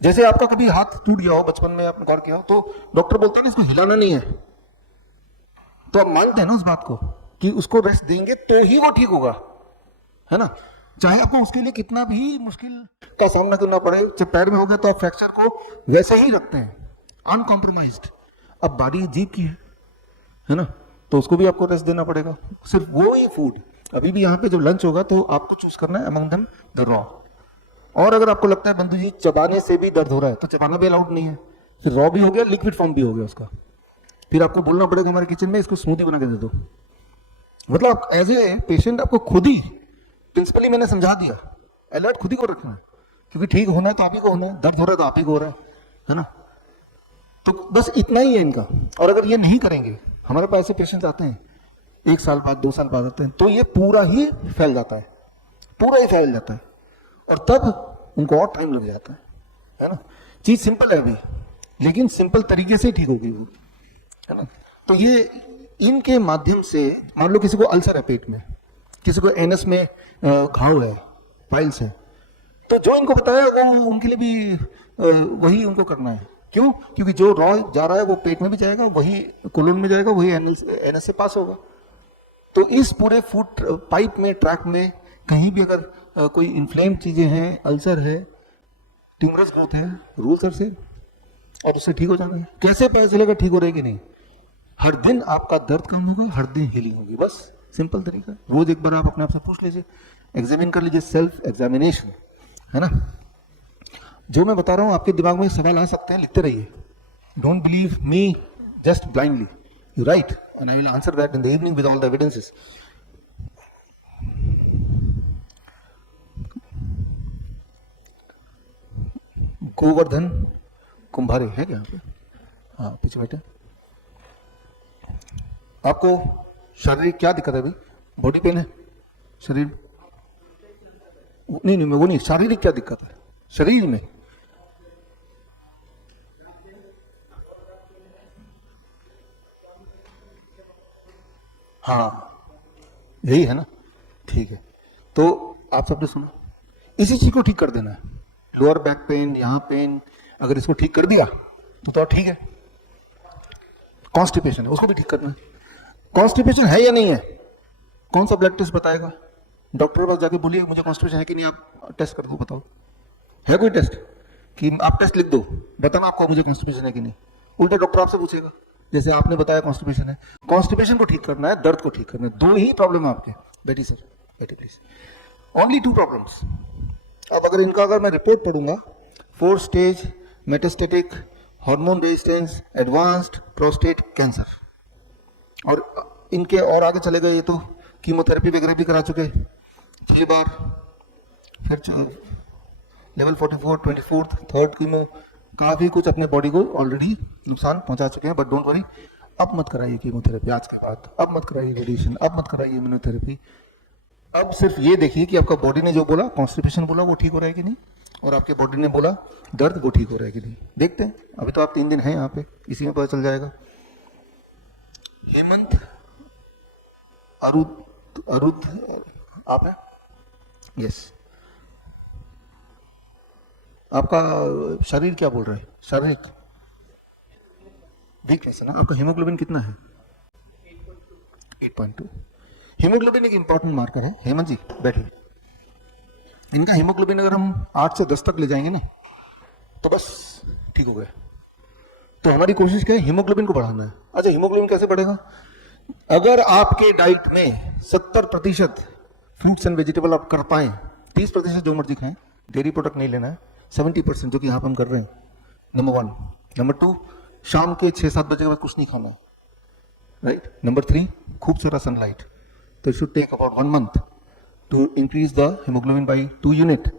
जैसे आपका कभी हाथ टूट गया हो बचपन में, आपने गौर किया हो, तो डॉक्टर बोलता है ना इसको हिलाना नहीं है, तो आप मानते हैं ना उस बात को कि उसको रेस्ट देंगे तो ही वो ठीक होगा, है ना। चाहे आपको उसके लिए कितना भी मुश्किल का सामना करना पड़े, जब पैर में हो गया तो आप फ्रैक्चर को वैसे ही रखते हैं अनकॉम्प्रोमाइज्ड। अब बारी जीभ की है ना, तो उसको भी आपको रेस्ट देना पड़ेगा। सिर्फ वो ही फूड, अभी भी यहाँ पे जब लंच होगा तो आपको चूज करना है अमंग देम द रॉ। और अगर आपको लगता है बंधु जी चबाने से भी दर्द हो रहा है, तो चबाना भी अलाउड नहीं है, फिर रॉ भी हो गया, लिक्विड फॉर्म भी हो गया उसका। फिर आपको बोलना पड़ेगा हमारे किचन में इसको स्मूदी बना के दे दो। मतलब एज ए पेशेंट आपको खुद ही प्रिंसिपली मैंने समझा दिया, अलर्ट खुद ही को रखना है, क्योंकि ठीक होना है तो आप ही को होना है, दर्द हो रहा है तो आप ही को हो रहा है ना। तो बस इतना ही है इनका। और अगर ये नहीं करेंगे, हमारे पास ऐसे पेशेंट आते हैं 1 साल बाद 2 साल बाद आते हैं, तो ये पूरा ही फैल जाता है, पूरा ही फैल जाता है, और तब उनको और टाइम लग जाता है ना। चीज सिंपल है अभी, लेकिन सिंपल तरीके से ठीक होगी वो, है ना। तो ये इनके माध्यम से, मान लो किसी को अल्सर है पेट में, किसी को एनस में घाव है, पाइल्स है, तो जो इनको बताया वो उनके लिए भी वही उनको करना है। क्यों? क्योंकि जो रॉ जा रहा है वो पेट में भी जाएगा, वही कोलन में जाएगा, वही एनएस से पास होगा। तो इस पूरे फूड पाइप में, ट्रैक में कहीं भी अगर कोई इन्फ्लेम चीजें हैं, अल्सर है, ट्यूमरस ग्रोथ है, रूल सर से, और उससे ठीक हो जाना है। कैसे पता चलेगा ठीक हो रहेगी? नहीं, हर दिन आपका दर्द कम होगा, हर दिन हीलिंग होगी, बस सिंपल तरीका। रोज एक बार आप अपने आप से पूछ लीजिए, एग्जामिन कर लीजिए, सेल्फ एग्जामिनेशन, है ना। जो मैं बता रहा हूं आपके दिमाग में सवाल आ सकते हैं, लिखते रहिए। Don't believe me just blindly, you right and I will answer that in the evening with all the evidences. Govardhan Kumbhare है क्या यहाँ पे? हाँ, पीछे बैठे। आपको शारीरिक क्या दिक्कत है अभी? बॉडी पेन है शरीर? नहीं नहीं, वो नहीं, शारीरिक क्या दिक्कत है शरीर में? हाँ, यही है ना, ठीक है। तो आप सबने सुना, इसी चीज को ठीक कर देना है। लोअर बैक पेन, यहाँ पेन, अगर इसको ठीक कर दिया तो ठीक है। कॉन्स्टिपेशन है, उसको भी ठीक करना है। कॉन्स्टिपेशन है या नहीं है, कौन सा ब्लड टेस्ट बताएगा? डॉक्टर के पास जाके बोलिए मुझे कॉन्स्टिपेशन है कि नहीं, आप टेस्ट कर दो, बताओ है कोई टेस्ट? कि आप टेस्ट लिख दो, बताना आपको मुझे कॉन्स्टिपेशन है कि नहीं। उल्टा डॉक्टर आपसे पूछेगा, जैसे आपने बताया कॉन्स्टिपेशन है। कॉन्स्टिपेशन को ठीक करना है, दर्द को ठीक करना है, 2 ही प्रॉब्लम है आपके। बैठी सर, बैठी प्लीज। Only 2 problems. अब अगर इनका अगर मैं रिपोर्ट पढ़ूंगा, 4 stage metastatic hormone resistance advanced prostate cancer, और इनके और आगे चले गए, ये तो कीमोथेरेपी वगैरह भी करा चुके 3 बार, फिर लेवल 44, 24, थर्ड कीमो, काफी कुछ अपने बॉडी को ऑलरेडी नुकसान पहुंचा चुके हैं। बट डोंट वरी, अब मत कराइए कीमोथेरेपी आज के बाद, अब मत कराइए रेडिएशन, अब मत कराइए इम्यूनोथेरेपी। अब सिर्फ ये देखिए कि आपका बॉडी ने जो बोला, कॉन्स्टिपेशन बोला, वो ठीक हो रहा है कि नहीं, और आपके बॉडी ने बोला दर्द, वो ठीक हो रहा है कि नहीं। देखते हैं, अभी तो आप 3 दिन हैं यहाँ पे, इसी में पता चल जाएगा। हेमंत अरुद अरुद आप हैं? यस। आपका शरीर क्या बोल रहा है? शारीरिक वीकनेस है ना। आपका हीमोग्लोबिन कितना है? 8.2। हीमोग्लोबिन एक इंपॉर्टेंट मार्कर है। हेमंत जी बैठिए। इनका हीमोग्लोबिन अगर हम 8 से 10 तक ले जाएंगे ना, तो बस ठीक हो गया। तो हमारी कोशिश क्या है? हीमोग्लोबिन को बढ़ाना है। अच्छा, हीमोग्लोबिन कैसे बढ़ेगा? अगर आपके डाइट में 70% फ्रूट्स एंड वेजिटेबल आप कर पाए, 30% जो मर्जी खाएं, डेयरी प्रोडक्ट नहीं लेना है, 70% जो कि यहाँ पर हम कर रहे हैं, नंबर 1। नंबर 2, शाम के 6-7 बजे के बाद कुछ नहीं खाना है, राइट। नंबर 3, खूब सारा सनलाइट। तो it should take about 1 month to increase the haemoglobin by 2 unit.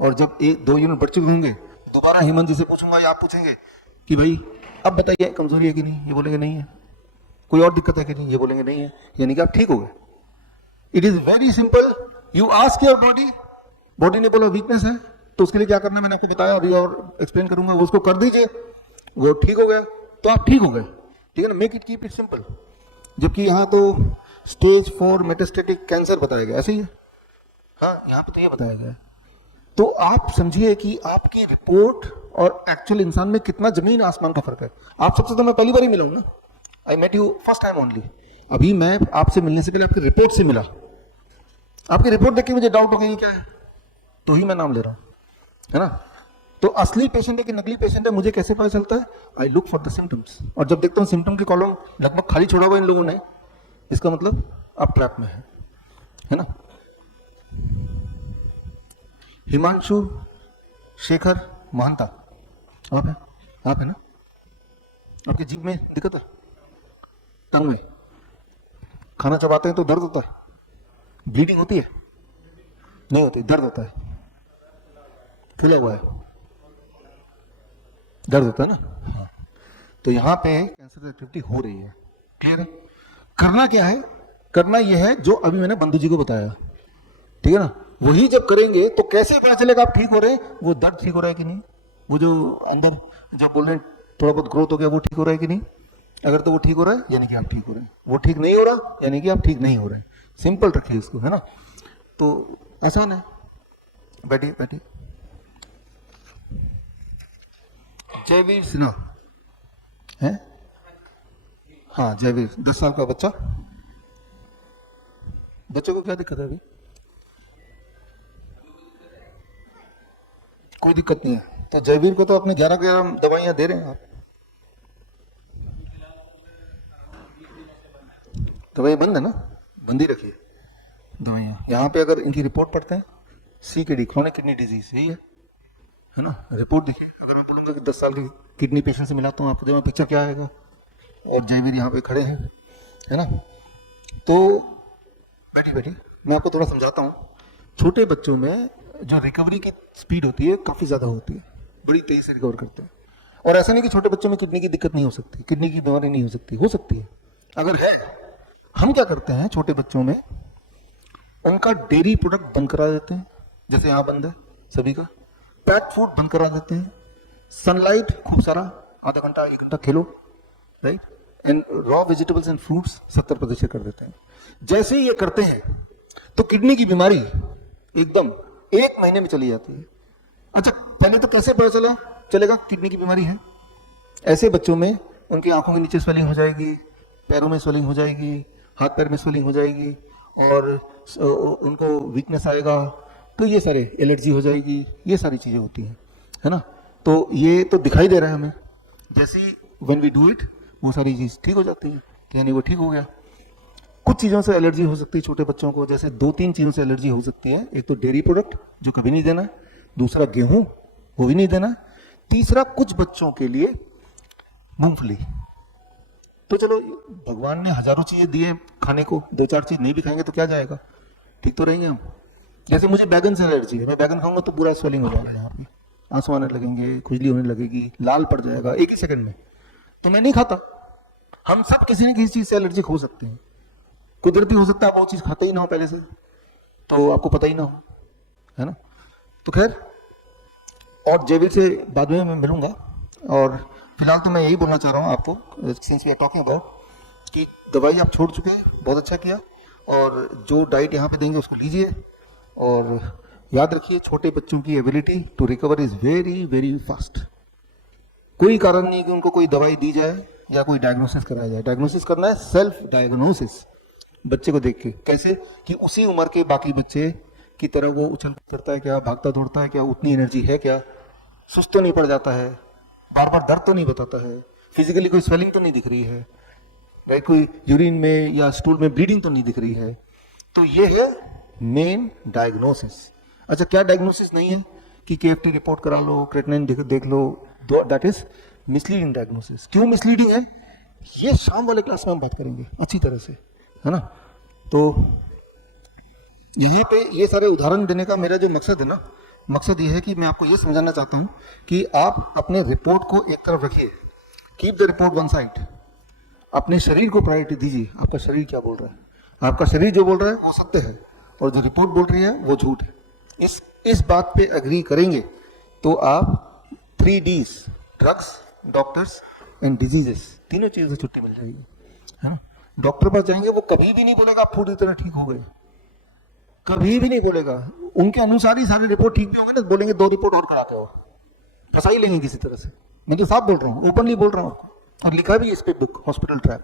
और जब 1-2 यूनिट बढ़ चुके होंगे, दोबारा हेमंत जी से पूछूंगा या आप पूछेंगे कि भाई अब बताइए कमजोरी है कि नहीं, ये बोलेंगे नहीं है। कोई और दिक्कत है कि नहीं, ये बोलेंगे नहीं है, यानी कि आप ठीक हो गए। It is very simple. You ask your body, body ने बोला वीकनेस है, तो उसके लिए क्या करना है मैंने आपको बताया, और एक्सप्लेन करूंगा, वो उसको कर दीजिए, वो ठीक हो गया तो आप ठीक हो गए। ठीक है ना, make it keep it simple. जबकि यहाँ तो स्टेज 4 मेटास्टेटिक कैंसर बताया गया, ऐसे ही है। हाँ, यहाँ पे तो ये बताया गया है। तो आप समझिए कि आपकी रिपोर्ट और एक्चुअल इंसान में कितना जमीन आसमान का फर्क है। आप सबसे तो मैं पहली बार ही मिला हूं ना, I met you first time only. अभी मैं आपसे मिलने से पहले आपकी रिपोर्ट से मिला, आपकी रिपोर्ट देख के मुझे डाउट हो गई क्या है, तो ही मैं नाम ले रहा हूं, है ना। तो असली पेशेंट है कि नकली पेशेंट है मुझे कैसे पता चलता है? I look for the symptoms, और जब देखता हूं सिम्टम की कॉलम लगभग खाली छोड़ा हुआ इन लोगों ने, इसका मतलब आप ट्रैप में है ना। हिमांशु शेखर महंता, आप है ना? आपकी जीभ में दिक्कत है, टंग में, खाना चबाते हैं तो दर्द होता है, ब्लीडिंग होती है? नहीं होती, दर्द होता है, फूला हुआ है, दर्द होता है ना। हाँ। तो यहाँ पे कैंसर एक्टिविटी हो रही है, क्लियर है। करना क्या है? करना यह है जो अभी मैंने बंधु जी को बताया, ठीक है ना। वही जब करेंगे तो कैसे पता चलेगा आप ठीक हो रहे हैं? वो दर्द ठीक हो रहा है कि नहीं, वो जो अंदर जो बोल रहे हैं थोड़ा बहुत ग्रोथ हो गया वो ठीक हो रहा है कि नहीं। अगर तो वो ठीक हो रहा है यानी कि आप ठीक हो रहे हैं, वो ठीक नहीं हो रहा यानी कि आप ठीक नहीं हो रहे हैं। सिंपल रखिए इसको, है ना। तो आसान है, बैठिए बैठिए। जयवीर सिन्हा है, हाँ जयवीर, 10 साल का बच्चा। बच्चे को क्या दिक्कत है अभी? कोई दिक्कत नहीं है। तो जयवीर को तो अपने 11 दवाइयां दे रहे हैं आप। दवाई बंद है ना, बंद ही रखिए दवाइयां। यहाँ पे अगर इनकी रिपोर्ट पढ़ते हैं, CKD क्रोनिक किडनी डिजीज, यही है ना। रिपोर्ट देखिए, अगर मैं बोलूंगा कि 10 साल की किडनी पेशेंट से मिलाता हूँ आपको, पिक्चर क्या आएगा? और जयवीर यहाँ पे खड़े हैं, है ना। तो बैठिए बैठिए, मैं आपको थोड़ा समझाता हूँ। छोटे बच्चों में जो रिकवरी की स्पीड होती है काफ़ी ज़्यादा होती है, बड़ी तेज़ी से रिकवर करते हैं। और ऐसा नहीं कि छोटे बच्चों में किडनी की दिक्कत नहीं हो सकती, किडनी की बीमारी नहीं हो सकती है। अगर है, हम क्या करते हैं छोटे बच्चों में, उनका डेयरी प्रोडक्ट बंद करा देते हैं, जैसे यहाँ बंद है सभी का। पैक्ड फूड बंद करा देते हैं। सनलाइट खूब सारा, आधा घंटा 1 घंटा खेलो, right. And raw vegetables and fruits 70% कर देते हैं। जैसे ही ये करते हैं तो किडनी की बीमारी एकदम 1 महीने में चली जाती है। अच्छा, पहले तो कैसे पता चलेगा किडनी की बीमारी है? ऐसे बच्चों में उनकी आंखों के नीचे स्वेलिंग हो जाएगी, पैरों में स्वेलिंग हो जाएगी, हाथ पैर में स्वेलिंग हो जाएगी, और उनको वीकनेस आएगा, तो ये सारे एलर्जी हो जाएगी, ये सारी चीजें होती हैं, है ना। तो ये तो दिखाई दे रहा है हमें, जैसे व्हेन वी डू इट वो सारी चीज ठीक हो जाती है, यानी वो ठीक हो गया। कुछ चीज़ों से एलर्जी हो सकती है छोटे बच्चों को, जैसे 2-3 चीज़ों से एलर्जी हो सकती है। एक तो डेयरी प्रोडक्ट जो कभी नहीं देना, दूसरा गेहूं वो भी नहीं देना, तीसरा कुछ बच्चों के लिए मूंगफली। तो चलो भगवान ने हजारों चीजें दी है खाने को, 2-4 चीज नहीं भी खाएंगे तो क्या जाएगा, ठीक तो रहेंगे हम। जैसे मुझे बैगन से एलर्जी है, मैं बैगन खाऊंगा तो पूरा स्वेलिंग हो जाएगा, यहाँ पे आंसू आने लगेंगे, खुजली होने लगेगी, लाल पड़ जाएगा 1 ही सेकंड में, तो मैं नहीं खाता। हम सब किसी न किसी चीज से एलर्जिक हो सकते हैं। कुदरती हो सकता है वो चीज खाते ही ना हो पहले से, तो आपको पता ही ना हो, है ना। तो खैर, और जयवीर से बाद में मैं मिलूंगा, और फिलहाल तो मैं यही बोलना चाह रहा हूँ आपको, since we are talking about, कि दवाई आप छोड़ चुके हैं, बहुत अच्छा किया, और जो डाइट यहाँ पे देंगे उसको लीजिए। और याद रखिए, छोटे बच्चों की ability to recover is very very fast. कोई कारण नहीं कि उनको कोई दवाई दी जाए या कोई डायग्नोसिस कराया जाए। डायग्नोसिस करना है सेल्फ डायग्नोसिस, बच्चे को देख के, कैसे कि उसी उम्र के बाकी बच्चे की तरह वो उछल करता है क्या, भागता दौड़ता है क्या, उतनी एनर्जी है क्या, सुस्त तो नहीं पड़ जाता है, बार बार दर्द तो नहीं बताता है, फिजिकली कोई स्वेलिंग तो नहीं दिख रही है, राइट, कोई यूरिन में या स्टूल में ब्लीडिंग तो नहीं दिख रही है। तो ये है मेन डायग्नोसिस। अच्छा, क्या डायग्नोसिस नहीं है कि KFT रिपोर्ट करा लो, क्रेटिनिन देख लो, दैट इज मिसलीडिंग डायग्नोसिस। क्यों मिसलीडिंग है, ये शाम वाले क्लास में हम बात करेंगे अच्छी तरह से, है ना। तो यहाँ पे ये सारे उदाहरण देने का मेरा जो मकसद है ना, मकसद ये है कि मैं आपको ये समझाना चाहता हूँ कि आप अपने रिपोर्ट को एक तरफ रखिए, keep the report one side, अपने शरीर को प्रायोरिटी दीजिए। आपका शरीर क्या बोल रहा है, आपका शरीर जो बोल रहा है वो सत्य है, और जो रिपोर्ट बोल रही है वो झूठ है। इस बात पे अग्री करेंगे तो आप 3 Ds, drugs, doctors and diseases, तीनों चीजों से छुट्टी मिल जाएगी, है ना। डॉक्टर पास जाएंगे वो कभी भी नहीं बोलेगा आप फूड की तरह ठीक हो गए, कभी भी नहीं बोलेगा। उनके अनुसार ही सारे रिपोर्ट ठीक भी होंगे ना, बोलेंगे 2 रिपोर्ट और कराते हो, फंसा ही लेंगे किसी तरह से। मैं तो साफ बोल रहा हूँ, ओपनली बोल रहा हूँ आपको, और लिखा भी इस पे बुक हॉस्पिटल ट्रैप,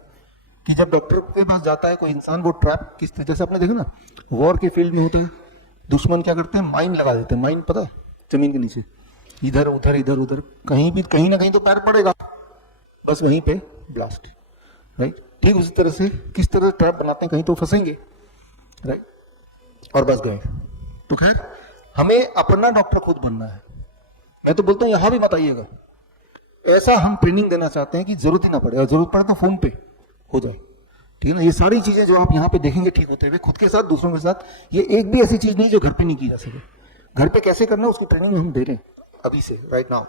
कि जब डॉक्टर के पास जाता है कोई इंसान, वो ट्रैप किस तरह, जैसे आपने देखा ना वॉर के फील्ड में होता है, दुश्मन क्या करते हैं, माइन लगा देते हैं। माइन पता है, जमीन के नीचे, इधर उधर इधर उधर, कहीं भी कहीं ना कहीं तो पैर पड़ेगा, बस वहीं पे ब्लास्ट, राइट। ठीक उसी तरह से किस तरह ट्रैप बनाते हैं, कहीं तो फंसेंगे, राइट, और बस गए। तो खैर हमें अपना डॉक्टर खुद बनना है। मैं तो बोलता हूँ यहां भी मत आइएगा, ऐसा हम ट्रेनिंग देना चाहते हैं कि जरूरत ही ना पड़े, और जरूरत पड़े तो फोन पे हो जाए, ठीक है ना। ये सारी चीजें जो आप यहाँ पे देखेंगे ठीक होते हुए, खुद के साथ दूसरों के साथ, ये एक भी ऐसी चीज नहीं जो घर पे नहीं की जा सके। घर पे कैसे करना है उसकी ट्रेनिंग हम दे रहे हैं अभी से, राइट नाउ।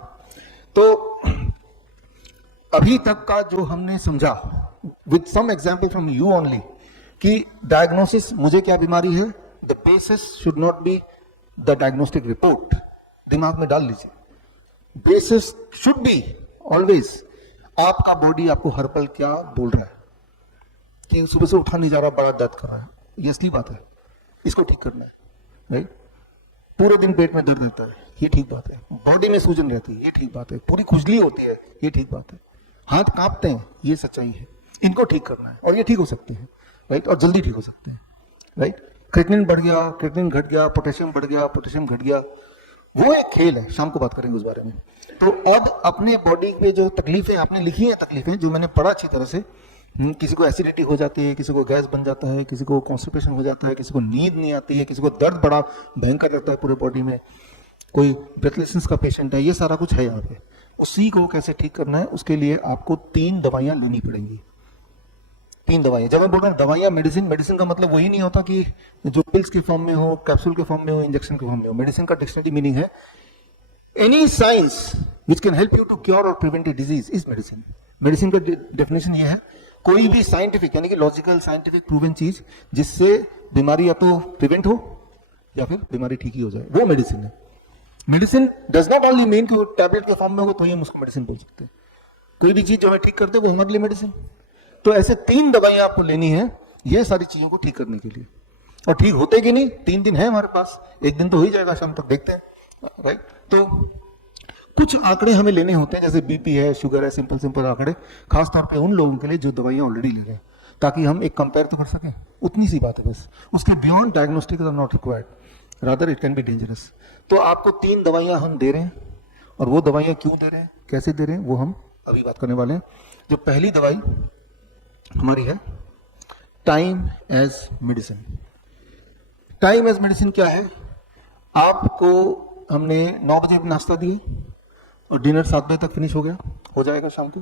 तो अभी तक का जो हमने समझा, with some example from you only, कि डायग्नोसिस, मुझे क्या बीमारी है, the basis should not be the diagnostic report, दिमाग में डाल लीजिए। बेसिस शुड बी ऑलवेज आपका बॉडी आपको हर पल क्या बोल रहा है, कि सुबह से उठा नहीं जा रहा, बड़ा दर्द कर रहा है, ये असली बात है, इसको ठीक करना है, राइट। पूरे दिन पेट में दर्द रहता है, ये ठीक बात है। बॉडी में सूजन रहती है, ये ठीक बात है। पूरी खुजली होती है, ये ठीक बात है। हाथ कांपते हैं, ये सच्चाई है। इनको ठीक करना है, और ये ठीक हो सकते हैं, राइट, और जल्दी ठीक हो सकते हैं, राइट। क्रिएटिनिन बढ़ गया, क्रिएटिनिन घट गया, पोटेशियम बढ़ गया, पोटेशियम घट गया, वो एक खेल है, शाम को बात करेंगे उस बारे में। तो अब अपने बॉडी में जो तकलीफें आपने लिखी है, तकलीफें जो मैंने पढ़ा अच्छी तरह से, किसी को एसिडिटी हो जाती है, किसी को गैस बन जाता है, किसी को कॉन्स्टिपेशन हो जाता है, किसी को नींद नहीं आती है, किसी को दर्द बड़ा भयंकर रहता है पूरे बॉडी में, कोई ब्रेथलेसनेस का पेशेंट है, ये सारा कुछ है यहाँ पे। उसी को कैसे ठीक करना है, उसके लिए आपको 3 दवाइयां लेनी पड़ेंगी। 3 दवाइयां, जब मैं बोल रहा हूँ दवाइयां, मेडिसिन का मतलब वही नहीं होता कि जो पिल्स के फॉर्म में हो, कैप्सूल के फॉर्म में हो, इंजेक्शन के फॉर्म में हो। मेडिसिन का डिक्शनरी मीनिंग है any science which can help you to cure और prevent a disease is medicine. Medicine का डेफिनेशन ये है, कोई भी साइंटिफिक यानी कि लॉजिकल साइंटिफिक प्रूवन चीज जिससे बीमारी या तो प्रिवेंट हो या फिर बीमारी ठीक ही हो जाए, वो मेडिसिन है। Medicine does not only mean कि वो टैबलेट के फॉर्म में हो तो ही हम उसको मेडिसिन बोल सकते हैं। कोई भी चीज जो हमें ठीक करते हैं वो हमारे लिए मेडिसिन। तो ऐसे 3 दवाइयां आपको लेनी है ये सारी चीजों को ठीक करने के लिए। और ठीक होते कि नहीं, 3 दिन है हमारे पास, एक दिन तो हो ही जाएगा, शाम तक देखते हैं, राइट। तो कुछ आंकड़े हमें लेने होते हैं, जैसे बीपी है, शुगर है, सिंपल आंकड़े, खासतौर पे उन लोगों के लिए जो दवाइयां ऑलरेडी ली हैं, ताकि हम एक कंपेयर तो कर सकें। उतनी सी बात है बस, उसके beyond diagnostic are not required, rather it can be dangerous. तो आपको 3 दवाइयां हम दे रहे हैं, और वो दवाइयां क्यों दे रहे हैं, कैसे दे रहे हैं, वो हम अभी बात करने वाले हैं। जो पहली दवाई हमारी है time as medicine. Time as medicine क्या है, आपको हमने 9 बजे नाश्ता दिए और डिनर 7 बजे तक फिनिश हो जाएगा शाम को।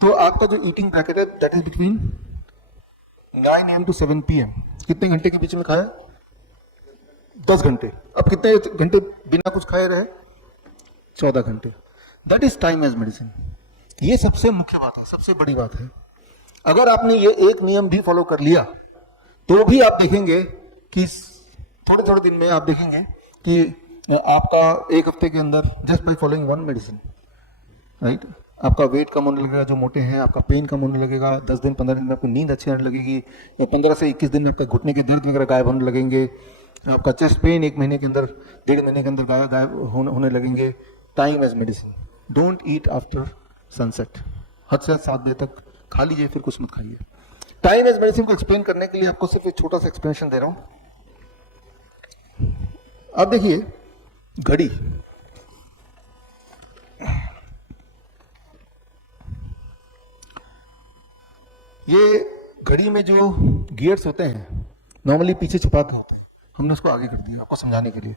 तो आपका जो ईटिंग ब्रैकेट है that is between 9 AM to 7 PM। कितने घंटे के बीच में खाया, 10 घंटे। अब कितने घंटे बिना कुछ खाए रहे, 14 घंटे। That is time as medicine. ये सबसे मुख्य बात है, सबसे बड़ी बात है। अगर आपने ये एक नियम भी फॉलो कर लिया तो भी आप देखेंगे कि थोड़े दिन में आप देखेंगे कि आपका एक हफ्ते के अंदर just by following 1 medicine, right, आपका वेट कम होने लगेगा, जो मोटे हैं, आपका पेन कम होने लगेगा, 10 दिन 15 दिन में आपको नींद अच्छी आने लगेगी, 15 से 21 दिन में आपका घुटने के दर्द वगैरह गायब होने लगेंगे, आपका चेस्ट पेन 1 महीने के अंदर, 1.5 महीने के अंदर गायब होने लगेंगे। Time as medicine. Don't eat after sunset, हद से 7 बजे तक खा लीजिए, फिर कुछ मत खाइए। टाइम एज मेडिसिन को एक्सप्लेन करने के लिए आपको सिर्फ एक छोटा सा एक्सप्लेनेशन दे रहा हूं। अब देखिए घड़ी, ये घड़ी में जो गियर्स होते हैं नॉर्मली पीछे छुपा के होते हैं, हमने उसको आगे कर दिया आपको समझाने के लिए।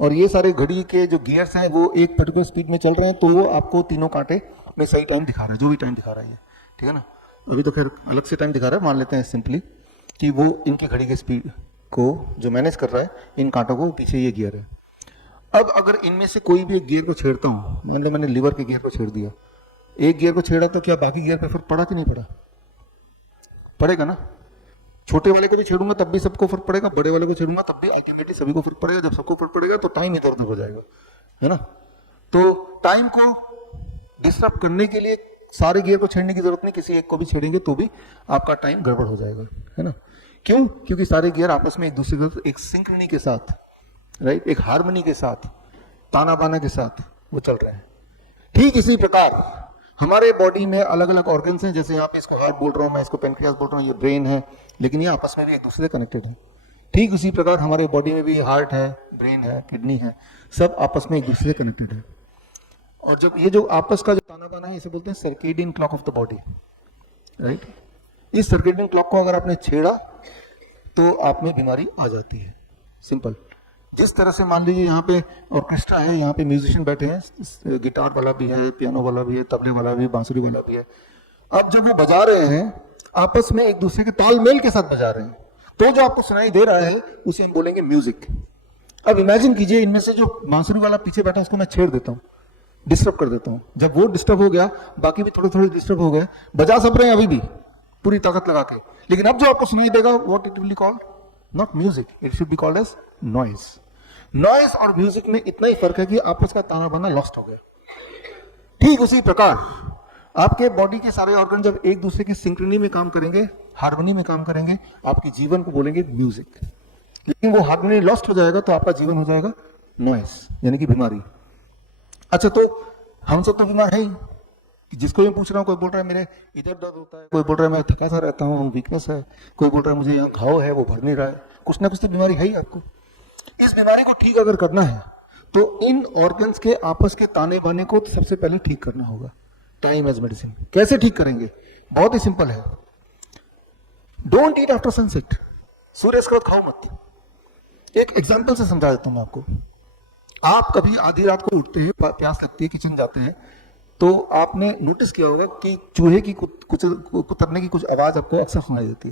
और ये सारे घड़ी के जो गियर्स हैं वो एक पर्टिकुलर स्पीड में चल रहे हैं, तो वो आपको तीनों कांटे में सही टाइम दिखा रहा है, जो भी टाइम दिखा रहे हैं, ठीक है ना। अभी तो खैर अलग से टाइम दिखा रहा है, मान लेते हैं सिंपली कि वो इनकी घड़ी के स्पीड को जो मैनेज कर रहा है, इन कांटों को, पीछे ये गियर है। अब अगर इनमें से कोई भी एक गियर को छेड़ता हूँ, मतलब मैंने लीवर के गियर को छेड़ दिया, एक गियर को छेड़ा तो क्या बाकी गियर पे फर्क पड़ा कि नहीं पड़ा? पड़ेगा ना। छोटे वाले को भी छेड़ूंगा तब भी सबको फर्क पड़ेगा, बड़े वाले को छेड़ूंगा तब भी अल्टीमेटली सभी को फर्क पड़ेगा। जब सबको फर्क पड़ेगा तो टाइम इधर उधर हो जाएगा, है ना। तो टाइम को डिस्टर्ब करने के लिए सारे गियर को छेड़ने की जरूरत नहीं, किसी एक को भी छेड़ेंगे तो भी आपका टाइम गड़बड़ हो जाएगा, है ना। क्यों? क्योंकि सारे गियर आपस में एक दूसरे के एक सिंक्रोनी के साथ, राइट, एक हार्मनी के साथ, ताना बाना के साथ वो चल रहे हैं। ठीक इसी प्रकार हमारे बॉडी में अलग अलग ऑर्गन्स हैं, जैसे यहाँ पे इसको हार्ट बोल रहा हूँ मैं, इसको पेनक्रियास बोल रहा हूँ, ये ब्रेन है, लेकिन ये आपस में भी एक दूसरे से कनेक्टेड है। ठीक उसी प्रकार हमारे बॉडी में भी हार्ट है, ब्रेन है, किडनी है, सब आपस में एक दूसरे से कनेक्टेड है। और जब ये जो आपस का जो ताना बाना है, इसे बोलते हैं circadian clock of the body, right. इस सर्केडियन क्लॉक को अगर आपने छेड़ा तो आप में बीमारी आ जाती है। सिंपल। जिस तरह से मान लीजिए यहाँ पे ऑर्केस्ट्रा है, यहाँ पे म्यूजिशियन बैठे हैं, गिटार वाला भी है, पियानो वाला भी है, तबले वाला भी है, बांसुरी वाला भी है। अब जब वो बजा रहे हैं आपस में एक दूसरे के तालमेल के साथ बजा रहे हैं, तो जो आपको सुनाई दे रहा है उसे हम बोलेंगे म्यूजिक। अब इमेजिन कीजिए, इनमें से जो बांसुरी वाला पीछे बैठा है उसको मैं छेड़ देता हूँ, डिस्टर्ब कर देता हूँ। जब वो डिस्टर्ब हो गया, बाकी भी थोड़े थोड़े डिस्टर्ब हो गए, बजा सब रहे हैं अभी भी पूरी ताकत लगा के, लेकिन अब जो आपको सुनाई देगा what it will be called, not music, it should be called as noise. Noise और म्यूजिक में इतना ही फर्क है कि आपस का ताना बाना लॉस्ट हो गया। ठीक उसी प्रकार आपके बॉडी के सारे ऑर्गन जब एक दूसरे की सिंक्रोनी में काम करेंगे, हार्मनी में काम करेंगे, आपके जीवन को बोलेंगे म्यूजिक। लेकिन वो हार्मनी लॉस्ट हो जाएगा तो आपका जीवन हो जाएगा नॉइज, यानी कि बीमारी। अच्छा, तो हम सब तो बीमार है ही, जिसको मैं पूछ रहा हूँ, कोई बोल रहा है मेरे इधर दर्द होता है, कोई बोल रहा है मैं थका सा रहता हूँ, वीकनेस है, कोई बोल रहा है मुझे यहाँ घाव है वो भर नहीं रहा है। कुछ ना कुछ तो बीमारी है ही आपको। इस बीमारी को ठीक अगर करना है तो इन ऑर्गन्स के आपस के ताने बाने को तो सबसे पहले ठीक करना होगा, टाइम एज मेडिसिन। कैसे ठीक करेंगे? बहुत ही सिंपल है। डोंट ईट आफ्टर सनसेट, सूर्यास्त के बाद खाओ मत। एक एग्जाम्पल से समझा देता हूं मैं आपको। आप कभी आधी रात को उठते हैं, प्यास लगती है, किचन जाते हैं, तो आपने नोटिस किया होगा कि चूहे की कुतरने की कुछ आवाज आपको अक्सर सुनाई देती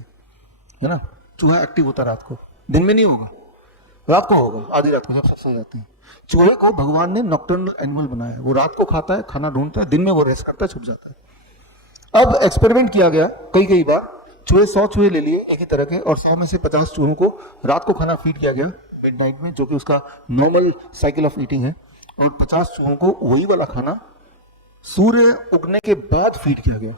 है ना। चूहा एक्टिव होता है रात को, दिन में नहीं होगा, रात को होगा, आधी रात को जब सब सो जाते हैं। चूहे को भगवान ने नॉकटर्नल एनिमल बनाया है, वो रात को खाता है, खाना ढूंढता है, दिन में वो रेस्ट करता है, छुप जाता है। अब एक्सपेरिमेंट किया गया कई बार, चूहे 100 चूहे ले लिए एक ही तरह के, और 100 में से 50 चूहों को रात को खाना फीड किया गया मिडनाइट में, जो कि उसका नॉर्मल साइकिल ऑफ ईटिंग है, और 50 चूहों को वही वाला खाना सूर्य उगने के बाद फीड किया गया।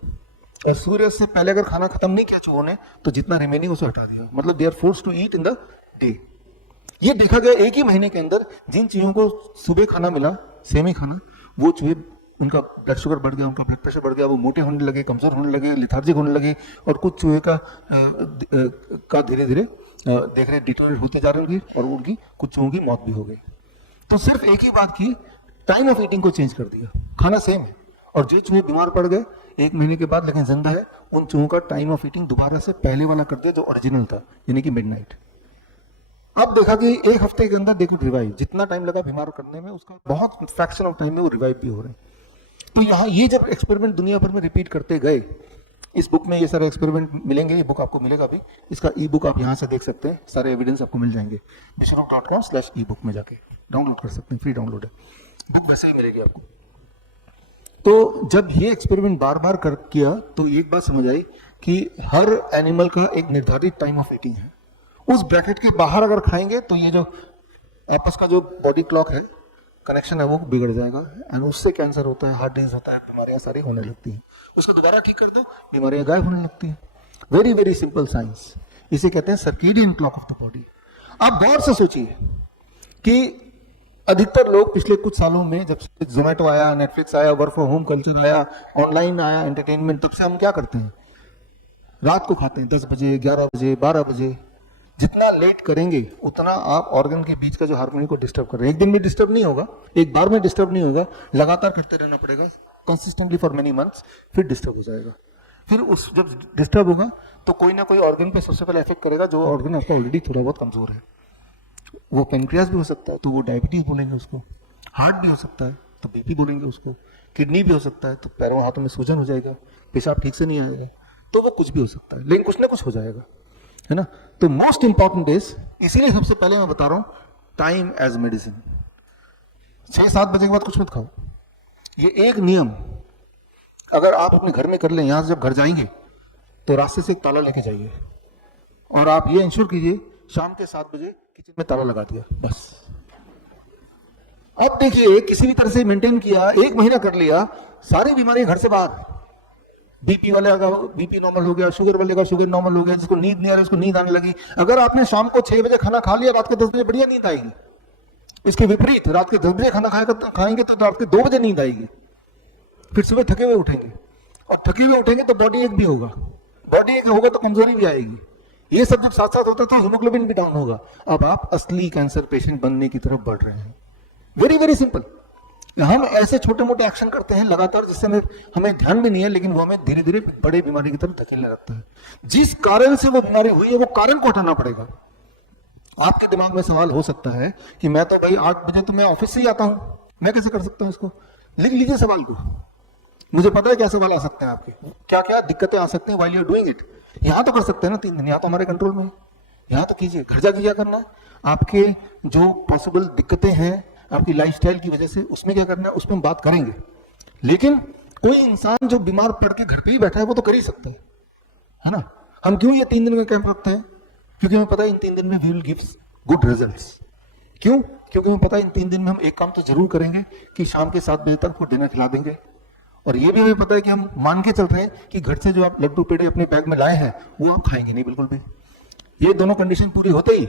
और सूर्य से पहले अगर खाना खत्म नहीं किया चूहों ने, तो जितना रिमेनिंग उसे हटा दिया। मतलब they are forced to eat in the day. ये देखा गया एक ही महीने के अंदर, जिन चूहों को सुबह खाना मिला, सेम ही खाना, वो चूहे, उनका ब्लड शुगर बढ़ गया, उनका ब्लड प्रेशर बढ़ गया, वो मोटे होने लगे, कमजोर होने लगे, लेथार्जिक होने लगे, और कुछ चूहे का धीरे धीरे देख रहे डिटोरेट होते जा रहे हैं, और उनकी कुछ चूहों की मौत भी हो गई। तो सिर्फ एक ही बात की, टाइम ऑफ ईटिंग को चेंज कर दिया। खाना सेम है, और जो चूहे बीमार पड़ गए 1 महीने के बाद लेकिन जिंदा है, उन चूहों का टाइम ऑफ ईटिंग दोबारा से पहले वाला कर दिया जो ओरिजिनल था, यानी कि मिडनाइट। अब देखा कि 1 हफ्ते के अंदर देखो रिवाइव, जितना टाइम लगा बीमार करने में, उसका बहुत फ्रैक्शन ऑफ टाइम में वो रिवाइव भी हो रहे हैं। तो यहाँ ये जब एक्सपेरिमेंट दुनिया भर में रिपीट करते गए, इस बुक में ये सारे एक्सपेरिमेंट मिलेंगे, ये बुक आपको मिलेगा भी, इसका ई बुक आप यहाँ से देख सकते हैं, सारे एविडेंस आपको मिल जाएंगे। vishnu.com/ebook में जाके डाउनलोड कर सकते हैं, फ्री डाउनलोड है, बुक वैसे ही मिलेगी आपको। तो जब ये एक्सपेरिमेंट बार बार किया तो एक बात समझ आई कि हर एनिमल का एक निर्धारित टाइम ऑफ ईटिंग है। उस ब्रैकेट के बाहर अगर खाएंगे तो ये जो आपस का जो बॉडी क्लॉक है, कनेक्शन है, वो बिगड़ जाएगा, एंड उससे कैंसर होता है, हार्ट डिजीज होता है, बीमारियां सारी होने लगती हैं। उसको दोबारा ठीक कर दो, बीमारियां गायब होने लगती हैं। वेरी वेरी सिंपल साइंस, इसे कहते हैं circadian clock of the body. आप गौर से सोचिए कि अधिकतर लोग पिछले कुछ सालों में, जब से जोमेटो आया, नेटफ्लिक्स आया, वर्क फ्रॉम होम कल्चर आया, ऑनलाइन आया, एंटरटेनमेंट, तब से हम क्या करते हैं, रात को खाते हैं 10 बजे, 11 बजे, 12 बजे। जितना लेट करेंगे उतना आप ऑर्गन के बीच का जो हार्मोनी को डिस्टर्ब कर रहे हैं। एक दिन में डिस्टर्ब नहीं होगा, एक बार में डिस्टर्ब नहीं होगा, लगातार करते रहना पड़ेगा कंसिस्टेंटली फॉर मेनी मंथ्स, फिर डिस्टर्ब हो जाएगा। फिर उस जब डिस्टर्ब होगा तो कोई ना कोई ऑर्गन पे सबसे पहले इफेक्ट करेगा, जो ऑर्गन आपका ऑलरेडी थोड़ा बहुत कमजोर है। वो पेनक्रियास भी हो सकता है तो वो डायबिटीज बोलेंगे उसको, हार्ट भी हो सकता है तो बीपी बोलेंगे उसको, किडनी भी हो सकता है तो पैरों हाथों में सूजन हो जाएगा, पेशाब ठीक से नहीं आएगा, तो वो कुछ भी हो सकता है, लेकिन कुछ ना कुछ हो जाएगा, है ना। तो मोस्ट इंपॉर्टेंट इज, इसीलिए सबसे पहले मैं बता रहा हूं, टाइम एज मेडिसिन। 6-7 बजे के बाद कुछ मत खाओ। ये एक नियम अगर आप अपने घर में कर लें, यहां से जब घर जाएंगे तो रास्ते से एक ताला लेके जाइए, और आप ये इंश्योर कीजिए शाम के 7 बजे किचन में ताला लगा दिया, बस। अब देखिए, किसी भी तरह से मेंटेन किया, 1 महीना कर लिया, सारी बीमारी घर से बाहर, बीपी वाले का बीपी नॉर्मल हो गया, शुगर वाले का शुगर नॉर्मल हो गया, जिसको नींद नहीं आ रही उसको नींद आने लगी। अगर आपने शाम को 6 बजे खाना खा लिया, रात के 10 बजे बढ़िया नींद आएगी। इसके विपरीत रात के 10 बजे खाना खाएंगे तो रात के 2 बजे नींद आएगी, फिर सुबह थके हुए उठेंगे, और थके हुए उठेंगे तो बॉडी एक भी होगा, बॉडी एक होगा तो कमजोरी भी आएगी। ये सब जब साथ साथ होता है तो हीमोग्लोबिन भी डाउन होगा। अब आप असली कैंसर पेशेंट बनने की तरफ बढ़ रहे हैं। Very very simple. हम ऐसे छोटे मोटे एक्शन करते हैं लगातार, जिससे हमें ध्यान भी नहीं है, लेकिन वो हमें धीरे धीरे बड़े बीमारी की तरफ धकेलने लगता है। जिस कारण से वो बीमारी हुई है वो कारण को हटाना पड़ेगा। आपके दिमाग में सवाल हो सकता है कि मैं तो भाई 8 बजे तो मैं ऑफिस से ही आता हूं, मैं कैसे कर सकता हूं इसको? लिख लीजिए सवाल को। मुझे पता है क्या सवाल आ सकते हैं आपके, क्या क्या दिक्कतें आ सकते हैं while you are doing it. यहां तो कर सकते हैं ना 3 दिन, यहां तो हमारे कंट्रोल में है, यहां तो कीजिए। घर जाके क्या करना है, आपके जो पॉसिबल दिक्कतें हैं आपकी लाइफस्टाइल की वजह से, उसमें क्या करना है उस पर हम बात करेंगे। लेकिन कोई इंसान जो बीमार पड़ के घर पे ही बैठा है वो तो कर ही सकता है ना। हम क्यों ये 3 दिन का कैंप रखते हैं? क्योंकि हमें पता है इन 3 दिन में we will give good results. क्यों? क्योंकि हमें पता है इन 3 दिन में हम एक काम तो जरूर करेंगे कि शाम के 7 बजे तक वो डिनर खिला देंगे। और ये भी हमें पता है कि हम मान के चल रहे हैं कि घर से जो आप लड्डू पेड़े अपने बैग में लाए हैं वो आप खाएंगे नहीं बिल्कुल भी। ये दोनों कंडीशन पूरी होते ही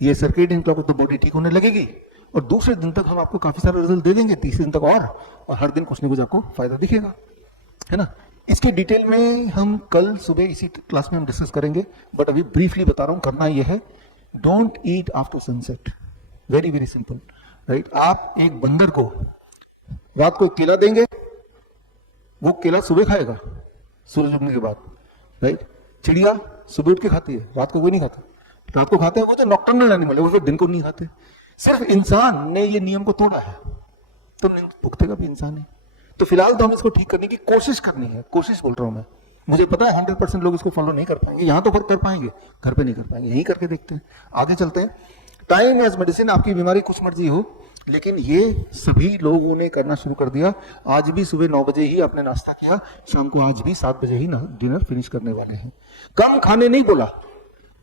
ये सर्केडियन क्लॉक तो बॉडी ठीक होने लगेगी, और दूसरे दिन तक हम आपको काफी सारे रिजल्ट दे देंगे, तीसरे दिन तक और हर दिन कुछ न कुछ आपको फायदा दिखेगा, है ना। इसके डिटेल में हम कल सुबह इसी क्लास में हम डिस्कस करेंगे, बट अभी ब्रीफली बता रहा हूं। करना यह है, don't eat after sunset. Very very simple, right. आप एक बंदर को रात को एक केला देंगे, वो केला सुबह खाएगा सूरज उगने के बाद, राइट। चिड़िया सुबह उठ के खाती है, रात को कोई नहीं खाता। रात को खाते हैं वो जो नॉक्टर्नल एनिमल है, वो दिन को नहीं खाते। सिर्फ इंसान ने ये नियम को तोड़ा है, तो भुगतेगा भी इंसान है। तो फिलहाल तो हम इसको ठीक करने की कोशिश करनी है, कोशिश बोल रहा हूं मैं। मुझे पता है 100% लोग इसको फॉलो नहीं कर पाएंगे, यहां तो कर पाएंगे, घर पे नहीं कर पाएंगे। यही करके देखते हैं, आगे चलते हैं। Time as medicine. आपकी बीमारी कुछ मर्जी हो, लेकिन ये सभी लोगों ने करना शुरू कर दिया। आज भी सुबह 9 बजे ही आपने नाश्ता किया, शाम को आज भी 7 बजे ही डिनर फिनिश करने वाले हैं। कम खाने नहीं बोला,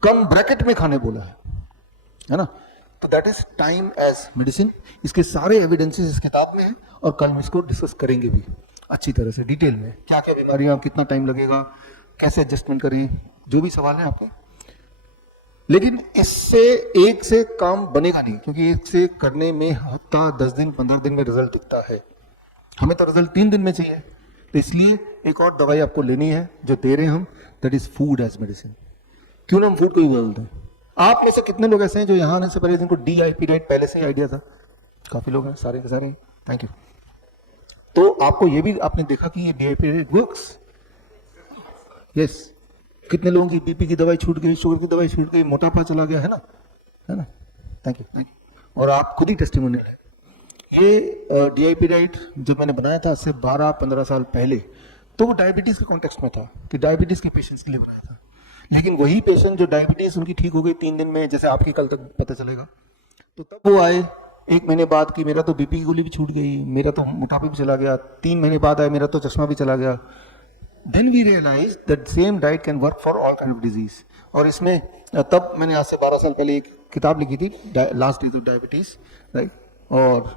कम ब्रैकेट में खाने बोला है ना। तो that is time as medicine. इसके सारे एविडेंसेस इस किताब में हैं, और कल हम इसको डिस्कस करेंगे भी अच्छी तरह से डिटेल में, क्या क्या बीमारियां, कितना टाइम लगेगा, कैसे एडजस्टमेंट करें, जो भी सवाल है आपके। लेकिन इससे एक से काम बनेगा नहीं, क्योंकि एक से करने में हफ्ता 10 दिन 15 दिन में रिजल्ट दिखता है। हमें तो रिजल्ट 3 दिन में चाहिए। तो इसलिए एक और दवाई आपको लेनी है जो दे रहे हैं हम, that is food as medicine. क्यों ना हम फूड को ही बदलते हैं। आप में से कितने लोग ऐसे हैं जो यहाँ आने से पहले जिनको DIP डाइट पहले से ही आइडिया था? काफी लोग हैं, सारे के सारे। Thank you. तो आपको ये भी आपने देखा कि ये DIP डाइट वर्क्स। यस। कितने लोगों की बीपी की दवाई छूट गई, शुगर की दवाई छूट गई, मोटापा चला गया, है ना। Thank you, thank you. और आप खुद ही टेस्टिमोनियल है। ये DIP डाइट जब मैंने बनाया था से 12-15 साल पहले, तो वो डायबिटीज के कॉन्टेक्स्ट में था कि डायबिटीज के पेशेंट्स के लिए बनाया था। लेकिन वही पेशेंट जो डायबिटीज उनकी ठीक हो गई 3 दिन में, जैसे आपकी कल तक पता चलेगा, तो तब वो आए 1 महीने बाद कि मेरा तो बीपी की गोली भी छूट गई, मेरा तो मोटापा भी चला गया। 3 महीने बाद आए मेरा तो चश्मा भी चला गया। Then we realized that same diet can work for all kind of disease। और इसमें तब मैंने आज से 12 साल पहले एक किताब लिखी थी, last days of diabetes, right. और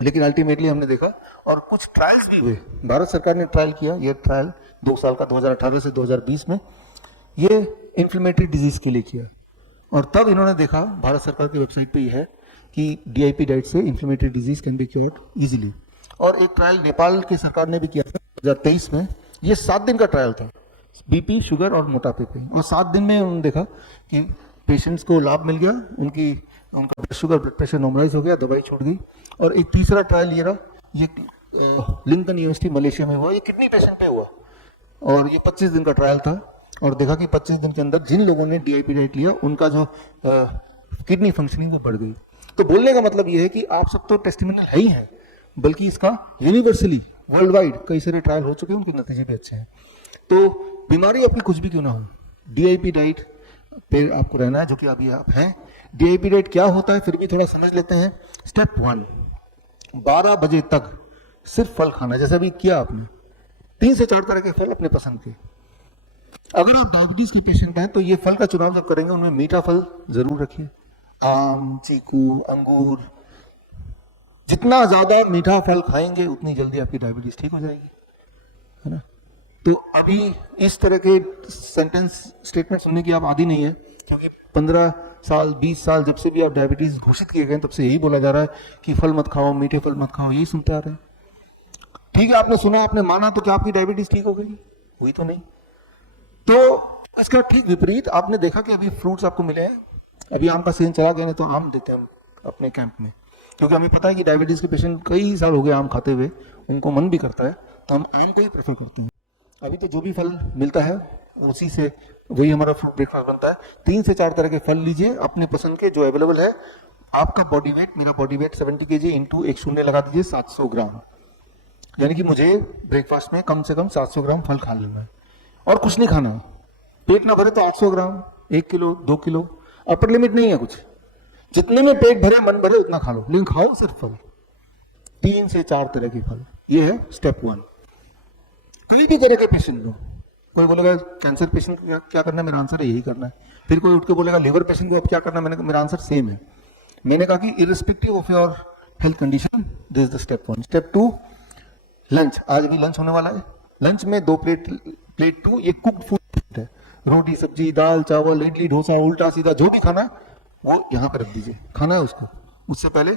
लेकिन अल्टीमेटली हमने देखा, और कुछ ट्रायल्स भी हुए, भारत सरकार ने ट्रायल किया। ये ट्रायल 2 साल का 2018 से 2020 में ये इन्फ्लेमेटरी डिजीज के लिए किया। और तब इन्होंने देखा, भारत सरकार की वेबसाइट पे ही है, कि DIP डाइट से inflammatory disease can be cured easily. और एक ट्रायल नेपाल की सरकार ने भी किया था 2023 में। ये 7 दिन का ट्रायल था, बीपी, शुगर और मोटापे पे। और 7 दिन में उन्होंने देखा कि पेशेंट्स को लाभ मिल गया, उनका blood sugar, blood pressure normalise हो गया, दवाई छूट गई। और एक तीसरा ट्रायल ये रहा, ये लिंकन यूनिवर्सिटी मलेशिया में हुआ, ये किडनी पेशेंट पे हुआ, और ये 25 दिन का ट्रायल था। और देखा कि 25 दिन के अंदर जिन लोगों ने DIP डाइट लिया उनका जो किडनी फंक्शनिंग वो बढ़ गई। तो बोलने का मतलब ये है कि आप सब तो टेस्टिमोनियल है ही हैं, बल्कि इसका यूनिवर्सली वर्ल्ड वाइड कई सारे ट्रायल हो चुके हैं, उनके नतीजे भी अच्छे हैं। तो बीमारी आपकी कुछ भी क्यों ना हो, DIP डाइट पे आपको रहना है, जो कि अभी आप हैं। DIP डाइट क्या होता है फिर भी थोड़ा समझ लेते हैं। स्टेप 1, 12 बजे तक सिर्फ फल खाना, जैसे अभी किया आपने। 3 से 4 तरह के फल अपने पसंद के। अगर आप डायबिटीज के पेशेंट हैं तो ये फल का चुनाव जब करेंगे उनमें मीठा फल जरूर रखिए, आम, चीकू, अंगूर। जितना ज्यादा मीठा फल खाएंगे उतनी जल्दी आपकी डायबिटीज ठीक हो जाएगी, है ना। तो अभी इस तरह के सेंटेंस स्टेटमेंट सुनने की आप आदी नहीं है, क्योंकि 15 साल 20 साल जब से भी आप डायबिटीज घोषित किए गए तब से यही बोला जा रहा है कि फल मत खाओ, मीठे फल मत खाओ, यही सुनते आ रहे हैं। ठीक है, आपने सुना, आपने माना, तो क्या आपकी डायबिटीज ठीक हो गई? हुई तो नहीं। तो इसका ठीक विपरीत आपने देखा कि अभी फ्रूट्स आपको मिले हैं, अभी आम का सीजन चला गया, नहीं तो आम देते हैं हम अपने कैंप में, क्योंकि हमें पता है कि डायबिटीज के पेशेंट कई साल हो गए आम खाते हुए, उनको मन भी करता है, तो हम आम को ही प्रेफर करते हैं। अभी तो जो भी फल मिलता है उसी से वही हमारा फ्रूट ब्रेकफास्ट बनता है। 3 से 4 तरह के फल लीजिए अपने पसंद के जो अवेलेबल है। आपका बॉडी वेट, मेरा बॉडी वेट 70 kg इंटू एक शून्य लगा दीजिए 700 ग्राम, यानी कि मुझे ब्रेकफास्ट में कम से कम 700 ग्राम फल खा लेना है और कुछ नहीं खाना है। पेट ना भरे तो 800 ग्राम, 1 किलो, 2 किलो, अपर लिमिट नहीं है कुछ। जितने में पेट भरे मन भरे उतना खा लो, लेकिन खाओ सिर्फ फल, 3 से 4 तरह के फल। ये है स्टेप 1। कई भी तरह के पेशेंट लो, कोई बोलेगा कैंसर पेशेंट को क्या करना है, मेरा आंसर है यही करना है। फिर कोई उठ के बोलेगा लिवर पेशेंट को अब क्या करना है, मेरा आंसर सेम है। मैंने कहा कि irrespective of your health condition this is the step 1। Step 2, lunch. आज भी लंच होने वाला है। लंच में 2 प्लेट 2 ये कुक्ड फूड है, रोटी सब्जी दाल चावल इडली डोसा उल्टा सीधा जो भी खाना है वो यहाँ पर रख दीजिए, खाना है उसको, उससे पहले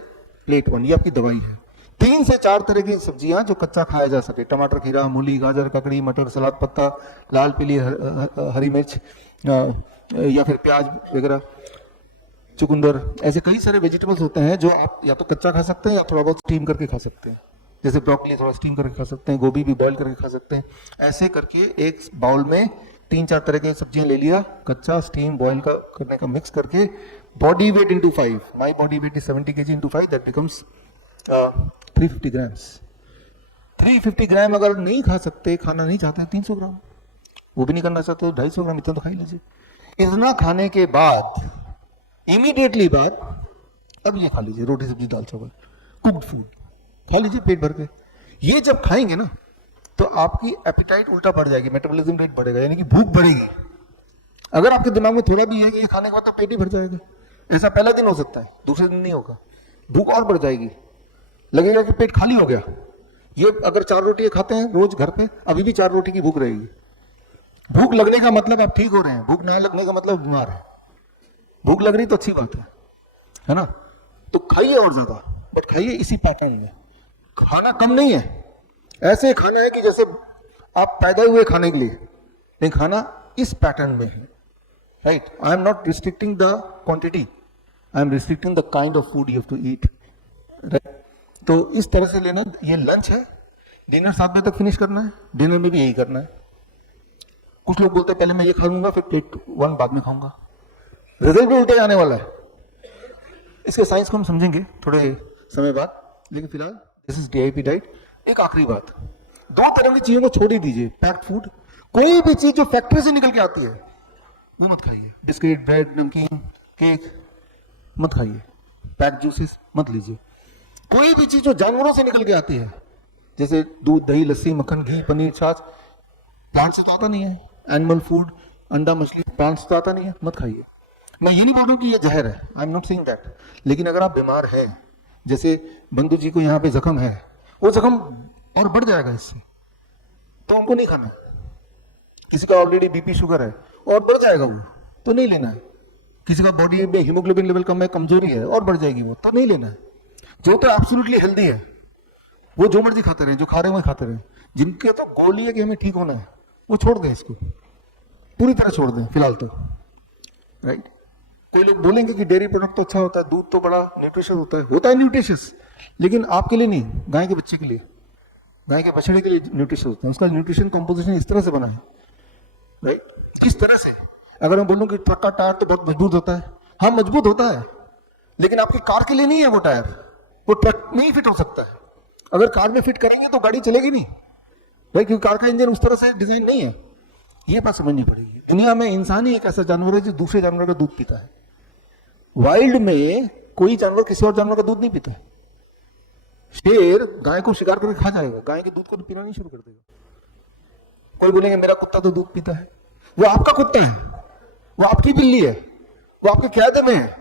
प्लेट 1। ये आपकी दवाई है। 3 से 4 तरह की सब्जियां जो कच्चा खाया जा सके, टमाटर खीरा मूली गाजर ककड़ी मटर सलाद पत्ता लाल पीली हरी मिर्च या फिर प्याज वगैरह चुकंदर, ऐसे कई सारे वेजिटेबल्स होते हैं जो आप या तो कच्चा खा सकते हैं या थोड़ा बहुत स्टीम करके खा सकते हैं। जैसे ब्रोकली थोड़ा स्टीम करके खा सकते हैं, गोभी भी बॉईल करके खा सकते हैं। ऐसे करके एक बाउल में 3-4 तरह की सब्जियां ले लिया, कच्चा स्टीम बॉईल करने का मिक्स करके, body weight into 5, my body weight is 70 kg into 5, that becomes 350 grams. 350 ग्राम अगर नहीं खा सकते, खाना नहीं चाहते 300 ग्राम, वो भी नहीं करना चाहते तो 250 ग्राम, इतना तो खा ही लीजिए। इतना खाने के बाद इमीडिएटली बाद अब ये खा लीजिए रोटी सब्जी दाल चावल कुक्ड फूड खा लीजिए पेट भर के। ये जब खाएंगे ना तो आपकी एपिटाइट उल्टा बढ़ जाएगी, मेटाबॉलिज्म रेट बढ़ेगा, यानी कि भूख बढ़ेगी। अगर आपके दिमाग में थोड़ा भी है कि ये खाने के बाद तो पेट ही भर जाएगा, ऐसा पहला दिन हो सकता है, दूसरे दिन नहीं होगा, भूख और बढ़ जाएगी, लगेगा कि पेट खाली हो गया। ये अगर 4 रोटी खाते हैं रोज घर पे, अभी भी 4 रोटी की भूख रहेगी। भूख लगने का मतलब आप ठीक हो रहे हैं, भूख ना लगने का मतलब बीमार है। भूख लग रही तो अच्छी बात है ना? तो खाइए और ज्यादा, बट खाइए इसी पैटर्न में। खाना कम नहीं है, ऐसे खाना है कि जैसे आप पैदा हुए खाने के लिए, लेकिन खाना इस पैटर्न में है, right? I am not restricting the quantity, I am restricting the kind of food you have to eat, right? तो इस तरह से लेना। ये लंच है, डिनर 7 बजे तक फिनिश करना है, डिनर में भी यही करना है। कुछ लोग बोलते हैं पहले मैं ये खाऊंगा फिर प्लेट 1 बाद में खाऊंगा, रिजल्ट भी उल्टे आने वाला है। इसके साइंस को हम समझेंगे थोड़े समय बाद, लेकिन फिलहाल दिस इज DIP डाइट। एक आखिरी बात, 2 तरह की चीजों को छोड़ ही दीजिए। पैक्ड फूड, कोई भी चीज जो फैक्ट्री से निकल के आती है वो मत खाइए। बिस्किट ब्रेड नमकीन केक मत खाइए, पैक्ड जूसेस मत लीजिए। कोई भी चीज जो जानवरों से निकल के आती है, जैसे दूध दही लस्सी मक्खन घी पनीर छाछ, प्लांट से तो आता नहीं है। एनिमल फूड अंडा मछली प्लांट से तो आता नहीं है, मत खाइए। मैं ये नहीं बोल रहा हूं कि ये जहर है, आई एम नॉट सेइंग दैट, लेकिन अगर आप बीमार हैं, जैसे बंधु जी को यहाँ पे जख्म है, वो जख्म और बढ़ जाएगा इससे, तो उनको नहीं खाना। किसी का ऑलरेडी बीपी शुगर है और बढ़ जाएगा वो, तो नहीं लेना है। किसी का बॉडी में हीमोग्लोबिन लेवल कम है, कमजोरी है और बढ़ जाएगी वो, तो नहीं लेना है। जो तो एब्सोल्युटली हेल्दी है वो जो मर्जी खाते रहे, जो खा रहे हैं वही खाते रहे। जिनके तो गोल ही है कि हमें ठीक होना है, वो छोड़ दें, इसको पूरी तरह छोड़ दें फिलहाल तो, राइट? कोई लोग बोलेंगे कि डेयरी प्रोडक्ट तो अच्छा होता है, दूध तो बड़ा न्यूट्रिशियस होता है न्यूट्रिशियस, लेकिन आपके लिए नहीं, गाय के बच्चे के लिए, गाय के बछड़े के लिए न्यूट्रिशियस होता है। उसका न्यूट्रिशन कंपोजिशन इस तरह से बना है, राइट? किस तरह से? अगर मैं बोलूं कि ट्रक का टायर तो बहुत मजबूत होता है, हाँ मजबूत होता है, लेकिन आपकी कार के लिए नहीं है वो टायर, वो ट्रक में ही फिट हो सकता है। अगर कार में फिट करेंगे तो गाड़ी चलेगी नहीं, भाई, क्योंकि कार का इंजन उस तरह से डिजाइन नहीं है। ये बात समझनी पड़ेगी। दुनिया में इंसान ही एक ऐसा जानवर है जो दूसरे जानवर का दूध पीता है। वाइल्ड में कोई जानवर किसी और जानवर का दूध नहीं पीता है। शेर गाय को शिकार करके खा जाएगा, गाय के दूध को पीना नहीं शुरू कर देगा। कोई बोलेंगे मेरा कुत्ता तो दूध पीता है, वो आपका कुत्ता है, वो आपकी बिल्ली है, वो आपके क़यादत में है।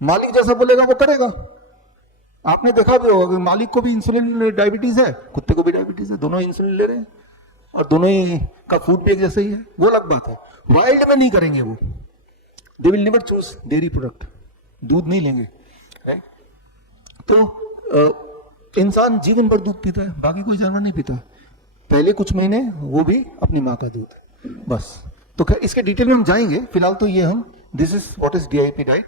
मालिक जैसा बोलेगा वो करेगा। आपने देखा भी होगा कि मालिक को भी इंसुलिन डायबिटीज है, कुत्ते को भी डायबिटीज है, दोनों इंसुलिन ले रहे हैं। और दोनों ही का फूड भी एक जैसा ही है, वो अलग बात है। वाइल्ड में नहीं करेंगे वो, they will never choose dairy product, दूध नहीं लेंगे, राइट। तो इंसान जीवन भर दूध पीता है, बाकी कोई जानवर नहीं पीता, पहले कुछ महीने वो भी अपनी माँ का दूध, बस। तो खैर इसके डिटेल में हम जाएंगे, फिलहाल तो ये हम this is what is DIP diet.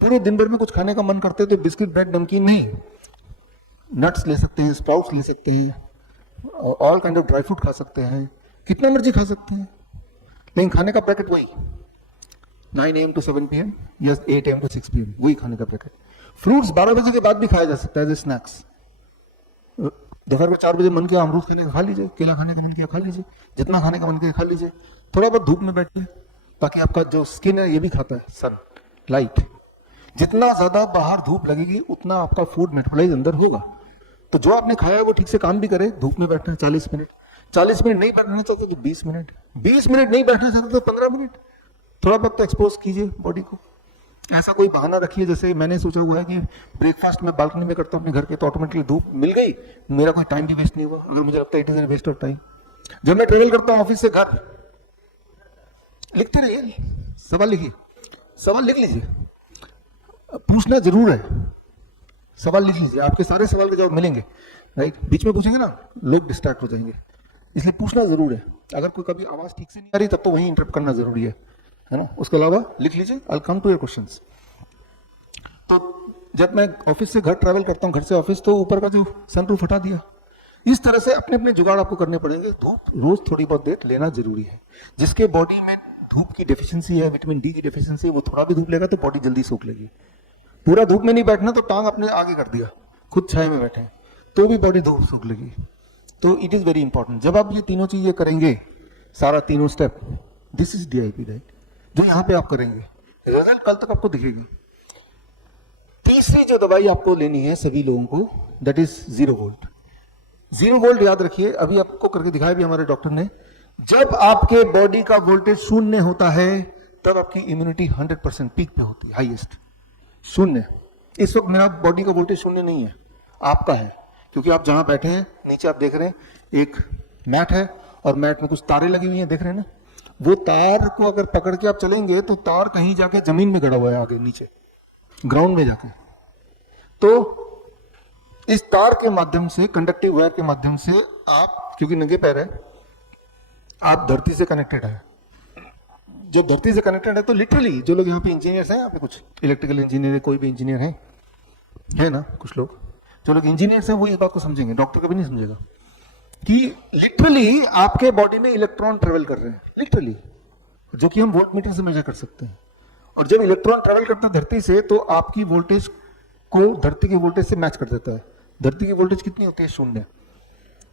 पूरे दिन भर में कुछ खाने का मन करते हैं तो बिस्किट ब्रेड नमकीन नहीं, नट्स ले सकते हैं, स्प्राउट्स ले सकते हैं, all kind of dry fruit खा सकते हैं, कितना मर्जी खा सकते हैं, लेकिन खाने का पैकेट वही 9 AM to 7 PM या 8 AM to 6 PM, वही खाने का पैकेट। फ्रूट्स 12 बजे के बाद भी खाया जा सकता है एज स्नैक्स। दोपहर में 4 बजे मन किया अमरूद खाने का खा लीजिए, केला खाने का मन किया खा लीजिए, जितना खाने का मन किया खा लीजिए। थोड़ा बहुत धूप में बैठिए, ताकि आपका जो स्किन है ये भी खाता है सन लाइट। जितना ज्यादा बाहर धूप लगेगी उतना आपका फूड मेटाबॉलाइज अंदर होगा। तो जो आपने खाया है वो ठीक से काम भी करे। धूप में बैठना 40 मिनट, 40 मिनट नहीं बैठना चाहते तो 20 मिनट, 20 मिनट नहीं बैठना चाहते तो 15 मिनट, थोड़ा बहुत तो एक्सपोज कीजिए बॉडी को। ऐसा कोई बहाना रखिए, जैसे मैंने सोचा हुआ है कि ब्रेकफास्ट में बालकनी में करता हूँ अपने घर के, तो ऑटोमेटिकली धूप मिल गई, मेरा कोई टाइम भी वेस्ट नहीं हुआ। अगर मुझे लगता है it is waste of time. जब मैं ट्रेवल करता हूँ ऑफिस से घर, लिखते रहिए, सवाल लिखिए, सवाल लिख लीजिए, पूछना जरूर है, सवाल लिख लीजिए, आपके सारे सवाल के जवाब मिलेंगे, राइट। बीच में पूछेंगे ना लोग डिस्ट्रैक्ट हो जाएंगे, इसलिए पूछना जरूर है। अगर कोई कभी आवाज ठीक से नहीं आ रही तब तो वहीं इंटरप्ट करना जरूरी है ना। उसके अलावा लिख लीजिए, I will come to your questions. तो जब मैं ऑफिस से घर ट्रैवल करता हूँ, घर से ऑफिस, तो ऊपर का जो सनरूफ हटा दिया। इस तरह से अपने अपने जुगाड़ आपको करने पड़ेंगे। धूप रोज थोड़ी बहुत देर लेना जरूरी है। जिसके बॉडी में धूप की डेफिशिएंसी है, विटामिन डी की डेफिशिएंसी, वो थोड़ा भी धूप लेगा तो बॉडी जल्दी सूख लेगी। पूरा धूप में नहीं बैठना तो टांग अपने आगे कर दिया, खुद छाए में बैठे तो भी बॉडी धूप सूख लेगी। तो इट इज वेरी इंपॉर्टेंट। जब आप ये तीनों चीजें करेंगे, सारा तीनों step, this is DIP diet, जो यहाँ पे आप करेंगे, रिजल्ट कल तक आपको दिखेगा। तीसरी जो दवाई आपको लेनी है सभी लोगों को, दैट इज 0 वोल्ट। 0 वोल्ट याद रखिए, अभी आपको करके दिखाया भी हमारे डॉक्टर ने। जब आपके बॉडी का वोल्टेज शून्य होता है तब आपकी इम्यूनिटी 100% पीक पे होती है, हाईएस्ट। शून्य, इस वक्त मेरा बॉडी का वोल्टेज शून्य नहीं है, आपका है, क्योंकि आप जहां बैठे हैं नीचे आप देख रहे हैं एक मैट है और मैट में कुछ तारे लगी हुई हैं, देख रहे हैं ना। वो तार को अगर पकड़ के आप चलेंगे तो तार कहीं जाके जमीन में गड़ा हुआ है, आगे नीचे ग्राउंड में जाके। तो इस तार के माध्यम से, कंडक्टिव वायर के माध्यम से आप, क्योंकि नंगे पैर है, आप धरती से कनेक्टेड है। जब धरती से कनेक्टेड है तो लिटरली, जो लोग यहाँ पे इंजीनियर्स हैं, यहाँ पे कुछ इलेक्ट्रिकल इंजीनियर, कोई भी इंजीनियर है ना, कुछ लोग जो लोग इंजीनियर्स हैं वो इस बात को समझेंगे, डॉक्टर कभी नहीं समझेगा, कि लिटरली आपके बॉडी में इलेक्ट्रॉन ट्रेवल कर रहे हैं, लिटरली, जो कि हम वोल्ट मीटर से मेजर कर सकते हैं। और जब इलेक्ट्रॉन ट्रेवल करता है धरती से तो आपकी वोल्टेज को धरती के वोल्टेज से मैच कर देता है। धरती की वोल्टेज कितनी होती है? 0।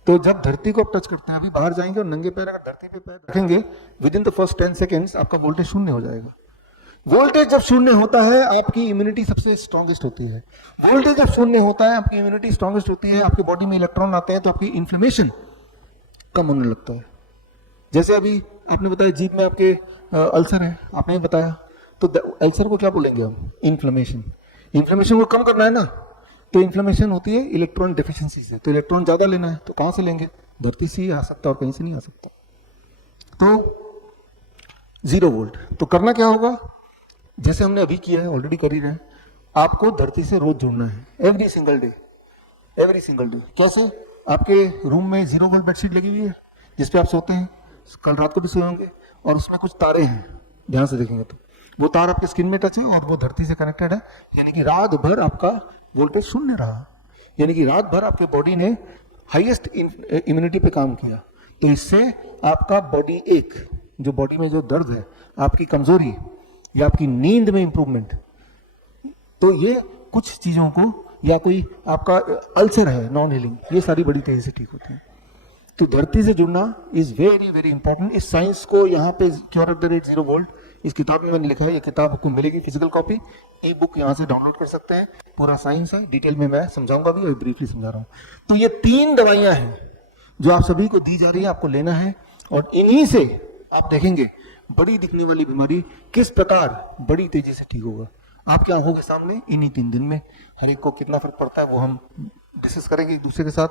तो जब धरती को आप टच करते हैं, अभी बाहर जाएंगे और नंगे पैर अगर धरती पे पैर रखेंगे, with in the first 10 seconds आपका वोल्टेज 0 हो जाएगा। वोल्टेज जब 0 होता है आपकी इम्यूनिटी सबसे स्ट्रॉन्गेस्ट होती है। वोल्टेज जब 0 होता है आपकी इम्यूनिटी स्ट्रॉन्गेस्ट होती है, आपकी बॉडी में इलेक्ट्रॉन आते हैं तो आपकी इन्फ्लेमेशन कम होने लगता है। जैसे अभी आपने बताया जीभ में आपके अल्सर है, आपने बताया, तो अल्सर को क्या बोलेंगे हम? इन्फ्लेमेशन। इन्फ्लेमेशन को कम करना है ना, तो इन्फ्लेमेशन होती है इलेक्ट्रॉन डेफिशिएंसी से। तो इलेक्ट्रॉन ज्यादा लेना है तो कहां से लेंगे? धरती से ही आ सकता है और कहीं से नहीं आ सकता। तो 0 वोल्ट। तो करना क्या होगा? जैसे हमने अभी किया है, ऑलरेडी कर ही रहे हैं, आपको धरती से रोज जुड़ना है, every single day, every single day. कैसे? आपके रूम में 0 वोल्ट बेडशीट लगी हुई है जिसपे आप सोते हैं, कल रात को भी सोए होंगे, और उसमें कुछ तारे हैं, ध्यान से देखेंगे तो वो तार आपके स्किन में टच है और वो धरती से कनेक्टेड है, यानी कि रात भर आपका वोल्टेज 0 रहा, यानी कि रात भर आपके बॉडी ने हाईएस्ट इम्यूनिटी पे काम किया। तो इससे आपका बॉडी एक, जो बॉडी में जो दर्द है, आपकी कमजोरी या आपकी नींद में इंप्रूवमेंट, तो ये कुछ चीजों को, या कोई आपका अल्सर है नॉन हीलिंग, ये सारी बड़ी तेजी से ठीक होती है। तो धरती से जुड़ना इज वेरी वेरी इंपॉर्टेंट। इस साइंस को यहाँ पे cure at the rate 0 volt, इस किताब में मैंने लिखा है, ये किताब आपको मिलेगी फिजिकल कॉपी, ई बुक यहाँ से डाउनलोड कर सकते हैं, पूरा साइंस है, डिटेल में मैं समझाऊंगा भी और ब्रीफली समझा रहा हूँ। तो ये 3 दवाइयां हैं जो आप सभी को दी जा रही है, आपको लेना है, और इन्हीं से आप देखेंगे बड़ी दिखने वाली बीमारी किस प्रकार बड़ी तेजी से ठीक होगा आपकी आंखों के सामने इन्हीं 3 दिन में। हर एक को कितना फर्क पड़ता है वो हम डिस्कस करेंगे एक दूसरे के साथ।